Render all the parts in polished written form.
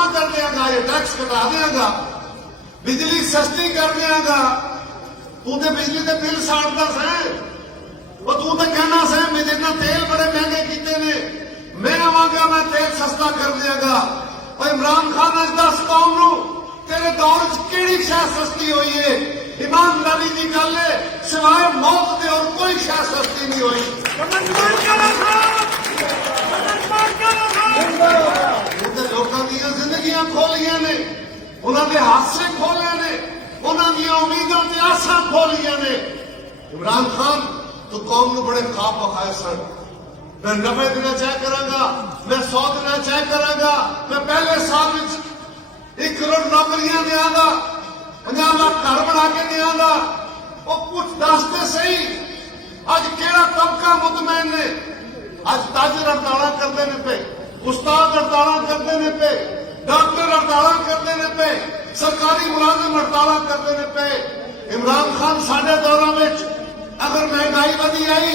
माफा कर देगा, ये टैक्स कटा देगा, बिजली सस्ती कर देगा। तू तो बिजली के बिल साड़ता सै, वो तू तो कहना सै मेरे ना तेल बड़े महंगे किए ने, मैं आवागा मैं तेल सस्ता कर देगा। और इमरान खान अज दस कौम नू तेरे दौर च किहड़ी शै सस्ती हुई है? ईमानदारी की गल है, सिवाय मौत के और कोई शै सस्ती नहीं हुई। लोगों दी जिंदगियां खोलिया ने, उन्होंने हादसे खोले ने, उन्होंने उम्मीदों की आसा खोलिया ने। इमरान खान तो कौम को बड़े खाब पकाए सन, मैं 90 दिन तय करांगा, मैं 100 दिन तय करांगा, मैं पहले साल में 1 करोड़ नौकरियां देंगा, 50 लाख घर बना के देंगा। वो कुछ दसते सही, अज केड़ा तबका मुतमैन ने? अज ताजर हड़ताल करते ने पे, उस्ताद हड़ताल करते ने पे, डॉक्टर हड़ताल करते ने पे, सरकारी मुलाजिम हड़ताल करते ने पे। इमरान खान साडे दौरां विच अगर महंगाई वधी आई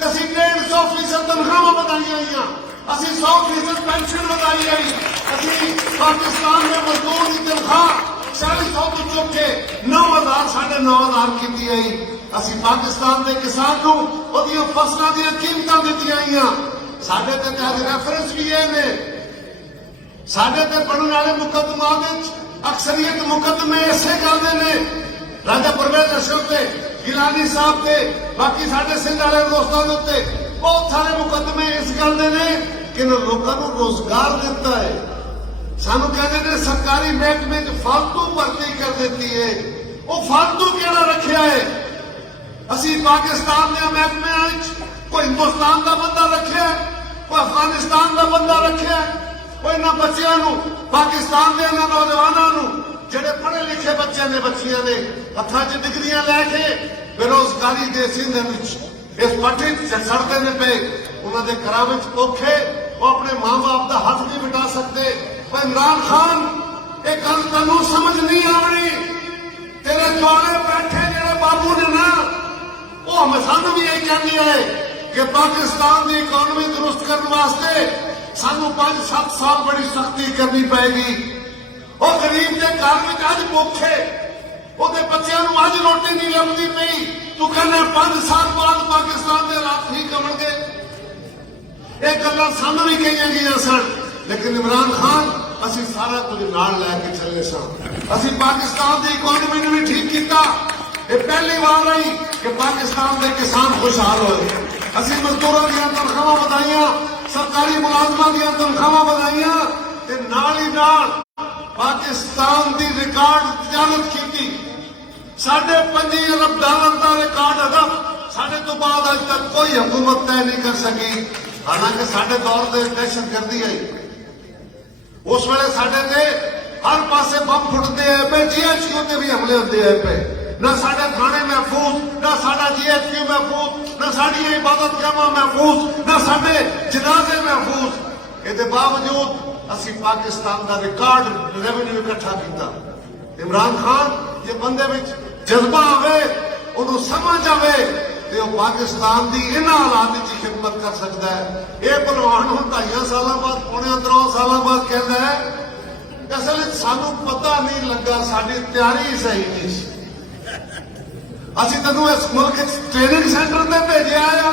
तो असीं 150% तनख्वाहां वधाई आईयां, असीं 100% पेंशन वधाई आई, असीं पाकिस्तान में मजदूर की तनख्वाह 400 तो चुक के 9000 साढ़े 9000 की आई। असीं पाकिस्तान के किसान को उहदियां फसलों दी कीमतां दित्तियां आईयां। साडे ते अज रेफरेंस भी ये ने, साडे ते बनने वाले मुकदमा अक्सरियत मुकदमे इसे करते ने, राजा परवेज अशरफ ते, गिलानी साहब ते, बाकी साडे सिंध वाले दोस्तों के उत्ते बहुत सारे मुकदमे इस गल दे ने कि लोगों को रोजगार दिता है। सानू कहते ने सरकारी महकमे च फालतू भर्ती कर देती है, वो फालतू केड़ा रखिया है? असी पाकिस्तान के महकमे कोई हिंदुस्तान का बंदा रखिया, कोई अफगानिस्तान का बंदा रखिया, कोई इन्होंने बच्चों पाकिस्तान के इन्होंने नौजवानों जेडे पढ़े लिखे बच्चे ने बच्चियां ने हथा च डिग्रियां लैके बेरोजगारी के सिंध इस पट्टी सड़ते ने पे, उन्होंने घर में औखे वो अपने मां बाप का हाथ नहीं मिटा सकते। पर इमरान खान एक गल तेनू समझ नहीं आनी, तेरे द्वारे बैठे जेडे बाबू ने ना, वो हमें सानू भी यही कहनी है कि पाकिस्तान की इकोनॉमी दुरुस्त करने वास्ते सानू 5-7 साल बड़ी सख्ती करनी पेगी। और गरीब के घर में अज भुखे, ਉਹਦੇ ਬੱਚਿਆਂ ਨੂੰ ਅੱਜ ਰੋਟੀ नहीं ਲੱਭਦੀ ਪਈ, तू कहना 5 साल बाद पाकिस्तान के हालात ठीक होंगे। ये गल्लां सानू भी कही गई सन, लेकिन इमरान खान असीं सारा कुछ नाल लैके चले सन। असीं पाकिस्तान की इकोनॉमी ने भी ठीक किया। ये पहली बार आई कि पाकिस्तान के किसान खुशहाल होए। असीं मजदूरों दी तनख्वाहां वधाईयां, सरकारी मुलाजमां दी तनख्वाहां वधाईयां ते नाल ही नाल पाकिस्तान की रिकॉर्ड तजारत की। $5.5 अरब का रिकॉर्ड अदब साढ़े तो बाद अज तक कोई हुकूमत तय नहीं कर सकी। हालांकि साढ़े दौर से दहशतगर्दी आई, उस वेले साढ़े ते हर पासे बम फुटते हैं पे, GHQ ते भी हमले होते हैं पे। न साढ़े थाने महफूज, न साढ़ा GHQ महफूज, न साड़ी इबादत गाह महफूज, न साढ़े जनाजे महफूज। ये बावजूद असी पाकिस्तान का रिकॉर्ड रेवेन्यू इकट्ठा किया। इमरान खान ये बंदे में जज्बा आवे, उन्होंने समझ आवे तो पाकिस्तान की इन्हां हालात की खिदमत कर सकता है। ये भलवान हम 2.5 साल बाद, 3.25 साल बाद कहता है असल सानू पता नहीं लगा, साडी तैयारी सही नहीं। असी तेनों इस मुल्क ट्रेनिंग सेंटर में भेजा आ,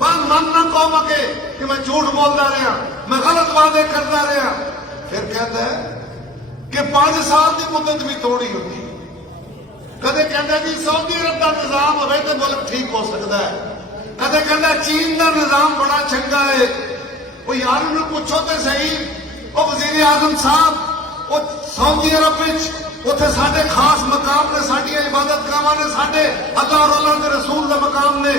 बन मन न कौम के कि मैं झूठ बोलता रहा, मैं गलत वादे करता रहा। फिर कहता है कि 5 साल की मुद्दत भी थोड़ी होती। कदे कहता जी सऊदी अरब का निजाम हो तो मुल्क ठीक हो सकता है, कदे कहता चीन का निजाम बड़ा चंगा है। वो यार उन्हें पूछो तो सही, वो वजीर आजम साहब वो सऊदी अरब उत्थे साडे खास मकाम ने, साडियां इबादत गाहां ने, साडे अल्लाह और अल्लाह के रसूल का मकाम ने,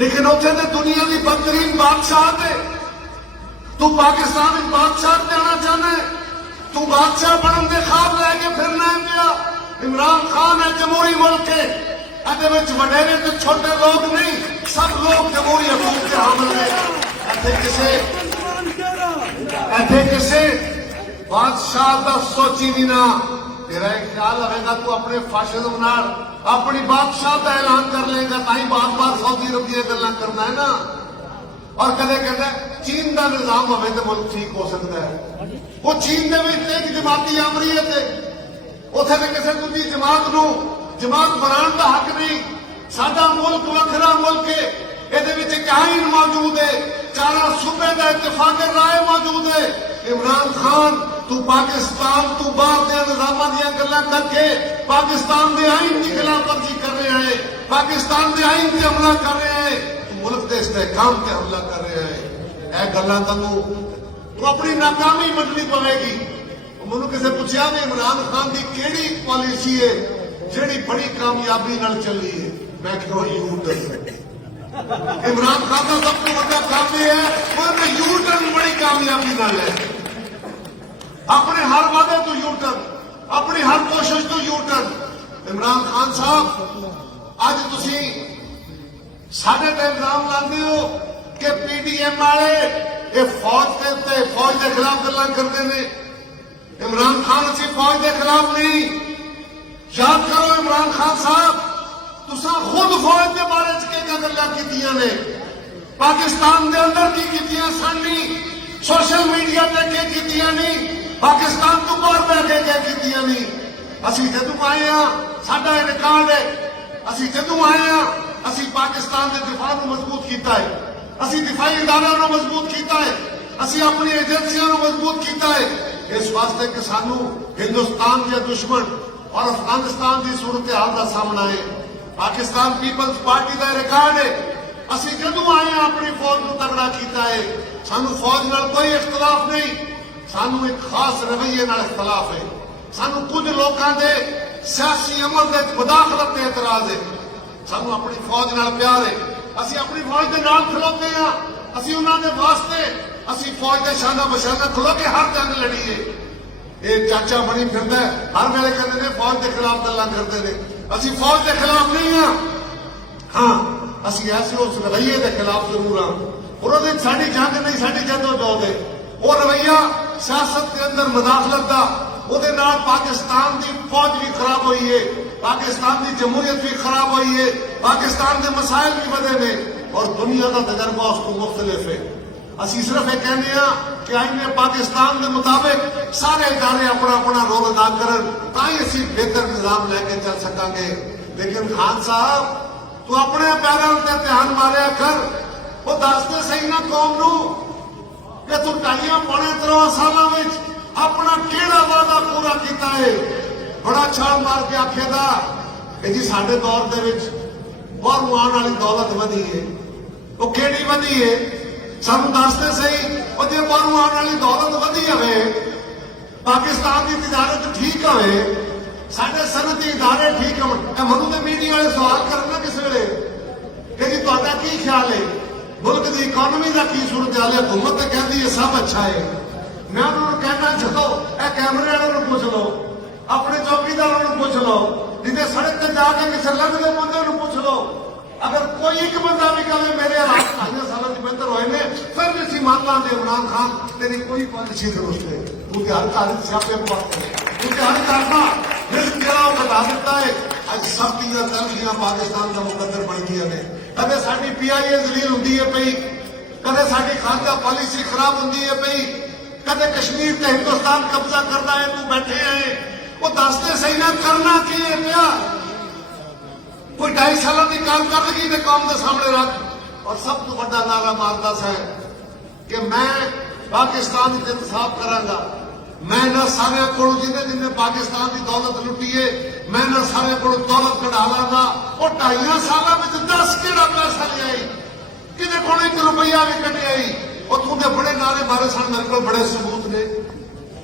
लेकिन उत्थे ते दुनिया की बदतरीन बादशाह थे। तू पाकिस्तान में बादशाह जाना चाहना है, तू बादशाह बनने के ख्वाब लैके फिरना है पिया। इमरान खान है जमहूरी मुल्क है, वडेरे तो छोटे लोग नहीं, सब लोग जमहूरी हुकूक के हामिल ने। इत्थे किसे बादशाह का सोची भी ना। तेरा एक ख्याल रहेगा तू अपने फाशिज्म नाल अपनी बादशाह का ऐलान कर लेगा, ताई बार बार सऊदी अरब की गल्लां करना है ना। और कदे कहता चीन का निजाम होवे तो मुल्क ठीक हो सकता है। वो चीन के विच एक जमाती अमरीयत है, उथे तो किसी दूसरी जमात नूं जमात बनाने का हक नहीं। साडा मुल्क वखरा मुल्क है, ਇਹਦੇ ਵਿੱਚ ਇੱਕ ਆਇਨ मौजूद है, चारा सूबे का इतफाक राय मौजूद है। इमरान खान तू पाकिस्तान तू बाहर के निजामां दीयां गल्लां करके पाकिस्तान के आइन की खिलाफवर्जी कर रहे हैं, पाकिस्तान के आइन से हमला कर रहे हैं, तू मुल्क के इस्तेहकाम से हमला कर रहे हैं। यह गल्लां तैनूं तू अपनी नाकामी मननी पवेगी। मैनूं किसी पूछा भी इमरान खान की किहड़ी पॉलिसी है जिहड़ी बड़ी कामयाबी नाल चली है, मैं कहो यू टर्न। इमरान खान का सब तो बड़ा काम यह है वो यू टर्न बड़ी कामयाबी नाल है। अपने हर वादे तो यू टर्न, अपनी हर कोशिश तो यू टर्न। इमरान खान साहब अज तुसी साडे ते इल्जाम लाते हो कि पीडीएम वाले ये फौज के खिलाफ गल्लां करते हैं। इमरान खान असीं फौज के खिलाफ नहीं। याद करो इमरान खान साहब तुसा खुद फौज के बारे च गल्लां कीतियां ने, पाकिस्तान के अंदर की कीतियां सन नहीं, सोशल मीडिया ते के कीतियां नहीं, पाकिस्तान तो बाहर बह के क्या कीतियां नहीं। असीं जदों आए हां साडा रिकॉर्ड है, असीं जदों आए हां असीं पाकिस्तान के दिफा नूं मजबूत कीता है, असीं दिफाई इदारा नूं मजबूत कीता है, असीं अपनी एजेंसियां नूं मजबूत कीता है। इस वास्ते कि सानू हिंदुस्तान के दुश्मन और अफगानिस्तान की सूरत हाल का सामना है। पाकिस्तान पीपल्स पार्टी का रिकॉर्ड है, असीं जदों आए हां अपनी फौज नूं तगड़ा कीता है। सानू फौज नाल कोई इख्तलाफ नहीं, सानू एक खास रवैये नाल इख्तलाफ है। सानू कुछ लोगों के सियासी अमल के मुदाखलत से एतराज है। सानू अपनी फौज नाल प्यार है, असीं अपनी फौज के नाल खलोते हां, असीं उन्हां दे वास्ते असीं फौज के शाना बशाना खलो के हर जंग लड़ी है। ये चाचा बनी फिरदा है, हर वेले कहते हैं फौज के खिलाफ गल्लां करते हैं। असीं फौज के खिलाफ नहीं हां, हाँ असीं ऐसे उस रवैये के खिलाफ जरूर हाँ। और वो साडी जंग नहीं, साडी जदोजहद है। वो रवैया सियासत के अंदर मुदाखलत का, ਉਹਦੇ ਨਾਲ पाकिस्तान की फौज भी खराब हुई है, पाकिस्तान की जमहूरियत भी खराब हुई है, पाकिस्तान के मसाइल भी बढ़े ने और दुनिया का तजर्बा उसको मुख्तलिफ है। असीं सिर्फ ये कहने कि आईने पाकिस्तान के मुताबिक सारे इदारे अपना अपना रोल अदा करन, तां ही असीं बेहतर निजाम लैके चल सकांगे। लेकिन खान साहब तू अपने पैरों ते ध्यान मारिया कर, वो दसदे सही ना कौम नूं कि तू 2.5-3 सालों में अपना केड़ा वादा पूरा किया है। बड़ा छाल मार के आखेगा कि जी साडे दौर दे विच बाहरों आने वाली दौलत वधी है। वो केड़ी वधी है सानू दसदे सही। और जे बाहरों आने वाली दौलत वधी होवे, पाकिस्तान की तिजारत ठीक होवे, साडे सनअती इदारे ठीक होण, मैनूं ते मीडिया वाले सवाल करन ना किस वेले कि जी तुहाडा की ख्याल है, मुल्क की इकोनॉमी का की सूरत हाल है। हुकूमत तो कहती है सब अच्छा है। मैं उन्होंने कहना चलो यह कैमरे वालों को पूछ लो, अपने चौकीदारों को पूछ लो, जिसे सड़क पर जाके किसी लंघते बंदे को पूछ लो। अगर कोई एक बंदा भी कहे मेरे हालात 2 सालों से बेहतर हुए ने, फिर भी असीं मान लांगे इमरान खान तेरी कोई पॉलिसी दुरुस्त है, क्योंकि हर घर स्यापे पाते हैं, क्योंकि हर घर का रिस्क जरा घटा दिता है। अज सब चीज़ां तलखियां पाकिस्तान का मुकद्दर बन गई ने। कदे साडी PIA जलील होंदी है पई, कदे साडी खारजा पॉलिसी खराब होंदी है पई, कदे कश्मीर ते हिंदुस्तान कब्जा करना है, तू बैठे हैं वो दसते सही ना करना की है पिया। कोई 2.5 साल की कारकर्दगी ने कौम के सामने रख और सब तो बड़ा नारा मारता है कि मैं पाकिस्तान से इंतसाफ करांगा, मैं ना सारे को जिन्हें जिन्हें पाकिस्तान की दौलत लुटी है मैं ना सारे को दौलत कढ़ा लांगा। और 2.5 साल में 10 केड़ा पैसा ले आई, कि 1 रुपया भी कटे आई। और तू बड़े नारे मारे सन, मेरे को बड़े सबूत ने,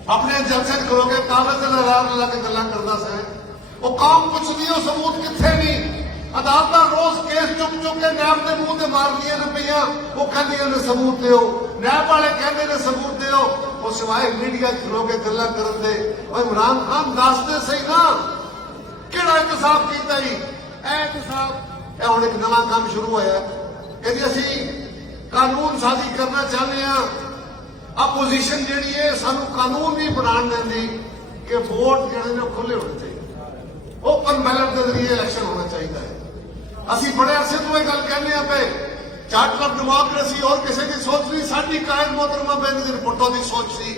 अपने जलसे खलोगे कागज ला के गल्लां करदा सा। वो कौम कुछ नहीं, वो सबूत किथे नहीं। अदालत रोज केस चुक चुक के नैब के मुंह से मार दिए रुपया, वो कहदियां ने सबूत दो, नैब वाले कहते ने सबूत दो, वो सिवाय मीडिया खलोगे गल्लां करन दे। और इमरान खान दसदे सही ना किहड़ा इंतसाफ कीता जी। इंतसाफ हुण एक नवां काम शुरू होया कि जी असीं कानून साजी करना चाहते हैं। अपोजिशन जी है सानू कानून भी बना देंगी कि वोट जो खुले होने चाहिए, ओपन बैलेट के जरिए इलेक्शन होना चाहिए है। असी बड़े अरसे तो यह गल कहने पे चार्टर ऑफ डेमोक्रेसी और किसी की सोच नहीं, साडी कायद मोहतरमा बेनज़ीर भुट्टो की सोच सी।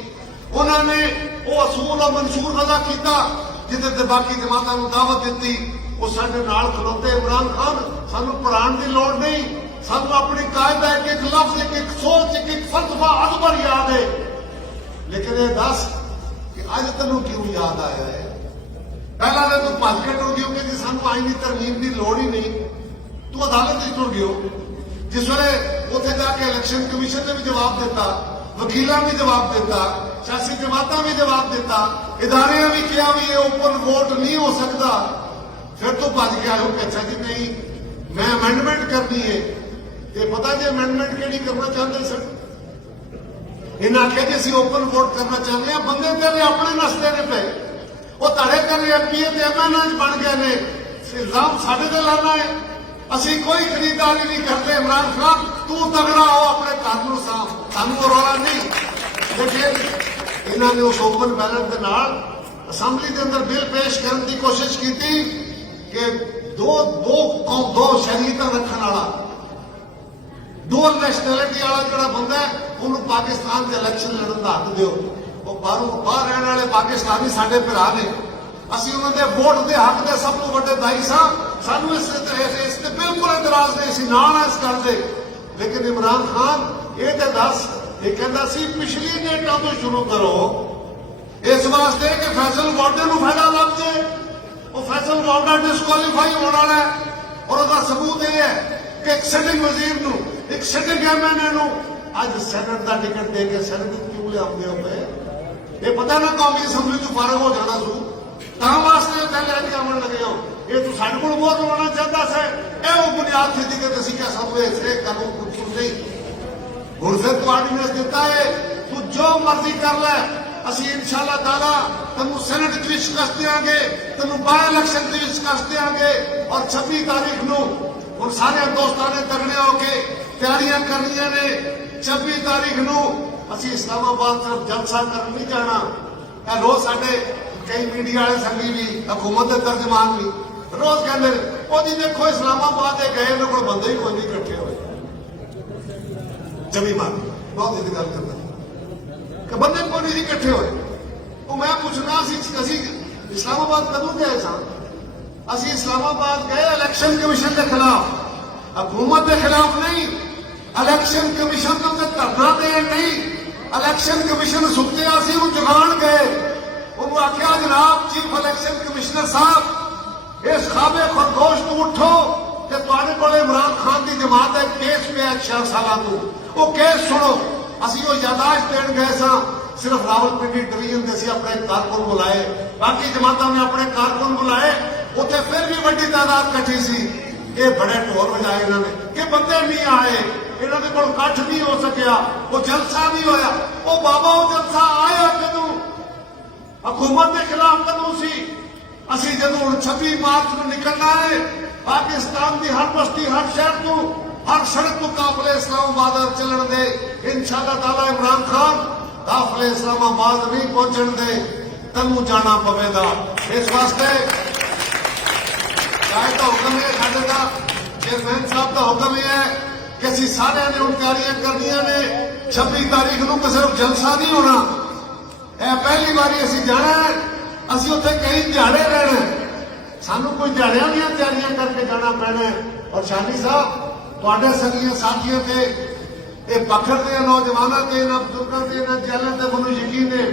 उन्होंने वो असूल और मंशूर अदा किया जिहदे ते बाकी जमातां नूं दावत दी। वो साडे नाल खलोते। इमरान खान सानू पढ़ाने की लोड़ नहीं, सानू अपनी कायद का एक लफ्ज एक सोच एक फलसफा अजबर याद है। लेकिन ये दस कि अज तेनों क्यों याद आया है? पहला तो तू भज के टुर गयो कि सानू आईनी तरमीम की लोड़ ही नहीं, तू अदालत ही टुर गयो। जिस वे उत्थे जाके इलेक्शन कमीशन ने भी जवाब दिता, वकीलों भी जवाब दिता, सियासी जमातां भी जवाब दिता, इदारे भी कहा भी ये ओपन वोट नहीं हो सकता। फिर तो भज के आयो कि अच्छा जी नहीं मैं अमेंडमेंट करनी है। ये पता जी अमेंडमेंट केड़ी करना चाहते सर? इन्हें आख्या जी असं ओपन वोट करना चाहते हैं। बंदे तेरे अपने नसते ने पे, वो तारे तेरे एमपीए ते एमएनए बन गए ने, इल्जाम साडे ते लाना है। असी कोई खरीदारी नहीं करते। इमरान खान तू तगड़ा हो, अपने घर नूं साफ, सानू रौला नहीं। लेकिन इन्होंने उस ओपन बैलेट के नाल असैम्बली के अंदर बिल पेश करने की कोशिश की कि दो शरीयतां रखने वाला, दो नैशनैलिटी वाला जो बंदा है उन्होंने पाकिस्तान के इलेक्शन लड़न का हक दो। वो बाहर रहने वाले पाकिस्तानी साडे भरा ने, असीं उन्होंने वोट के हक के सब तो बड़े दाई सां। सानू इस बिल्कुल इतराज नहीं सी, ना इस गल दे। लेकिन इमरान खान ये तो दस, ये कहता सी पिछली डेटा तो शुरू करो इस वास्ते कि फैसल वार्डे नूं फायदा लग जाए। वो फैसल वार्डा डिस्कुआलीफाई होने वाला है और उसका सबूत यह है कि एक सिटिंग वजीर नूं, एक सिटिंग एमएनए नूं अज सैनट का टिकट दे के सैनट क्यों लिया पे? ये पता ना कौमी असैम्बली चों फारग हो जाना सू, तां वास्ते गल लैके आवन लगे हो। ये तू साडे कोल वोट लवाना चाहता से, ए वो बुनियाद थी कि तुसीं क्या सब इसे करो कुछ नहीं। हुण फिर तू आर्डीनेंस दिता है, तू जो मर्जी कर लै, असीं इंशाअल्लाह ताला तेनू सैनट च शिकस्त देंगे, तेनू बाय इलेक्शन च शिकस्त देंगे। और 26 तारीख नूं हुण सारे दोस्तां ने तगड़े होके तैयारियां करनियां ने। 26 तारीख नूं असीं इस्लामाबाद सिर्फ जलसा करन नहीं जाना। रोज साडे कई मीडिया वाले संगी भी, हुकूमत के तर्जमान भी रोज कहते ओ जी देखो इस्लामाबाद गए इन्होंने कोल बंदे ही कोई नहीं इकट्ठे हुए। जमी मार बहुत ही गल करता कि बंदे कोई नहीं इकट्ठे हुए। तो मैं पूछना असी इस्लामाबाद कदों गए सा? असी इस्लामाबाद गए इलेक्शन कमीशन के खिलाफ, हुकूमत के खिलाफ नहीं। इलेक्शन कमीशन को धरना देन नहीं, इलेक्शन कमीशन सुते असी जगान गए। उन्होंने आख्या जनाब चीफ इलेक्शन कमिश्नर साहब इस खाबे खरगोश तो उठो कि तुहाडे कोल इमरान खान की जमात है केस पे 6 साल तू, वो केस सुनो। असी वो यादाश्त देन गए सा, सिर्फ रावलपिंडी डिवीजन के असीं अपने कारकुन बुलाए, बाकी जमातों ने अपने कारकुन बुलाए। उत्थे फिर भी बड़ी तादाद कट्ठी सी। ये बड़े ढोल बजाए इन्होंने कि बंदे नहीं आए, इन्होंने कोल कट्ठ नहीं हो सकिया, वो जलसा नहीं होया। वो बाबा वो जलसा आया कदों? हुकूमत के खिलाफ कदों सी? असी जो 26 मार्च को निकलना है, पाकिस्तान की हर बस्ती हर शहर को हर सड़क को काफले इस्लामाबाद चलन दे। इंशाअल्लाह ताला इमरान खान काफले इस्लामाबाद नहीं पहुंचन दे, तेनू जाना पवेगा। इस वास्ते का हुक्म है, साडे का चेयरमैन साहब का हुक्म यह है कि असीं सारिਆਂ ने ਹੁਣ ਤਿਆਰੀਆਂ करनियां ने। 26 तारीख ਨੂੰ सिर्फ जलसा नहीं होना, यह पहली बारी असीं जाना है। असीं उत्थे कई दिहाड़े रहना, सानू कोई दिहाड़ियां दी तैयारियां करके जाना पैना है। और शानी साहब तुहाडे संगियां साथियां ते ये पखर दे नौजवानों ते इन्हां बुजुर्गां ते इन्हां जैलां ते मैनूं यकीन है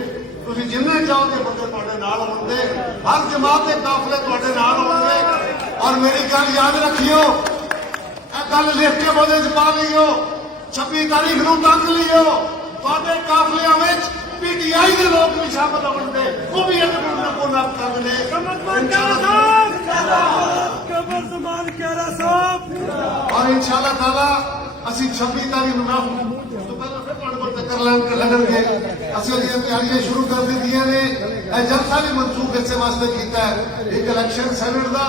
तुसीं जिन्ने चाहोगे बंदे तुहाडे नाल होणगे, हर जमात के काफले तुहाडे नाल होणगे। और मेरी गल याद रखियो, गल लिख के बोझे च पा लियो, 26 तारीख नूं तंग लियो, तुहाडे काफलियां विच पीटीआई के लोग भी शामिल होंगे, वो भी एक दूसरे को नाप करने। और इंशाअल्लाह ताला असीं 26 तारीख नूं तो पहले फिर तुहाडे कोल चक्कर लगणगे। असीं अजीं तैयारियां शुरू कर दित्तियां ने। जलसा भी मनसूख इस वास्ते कीता है, एक इलेक्शन सैनट का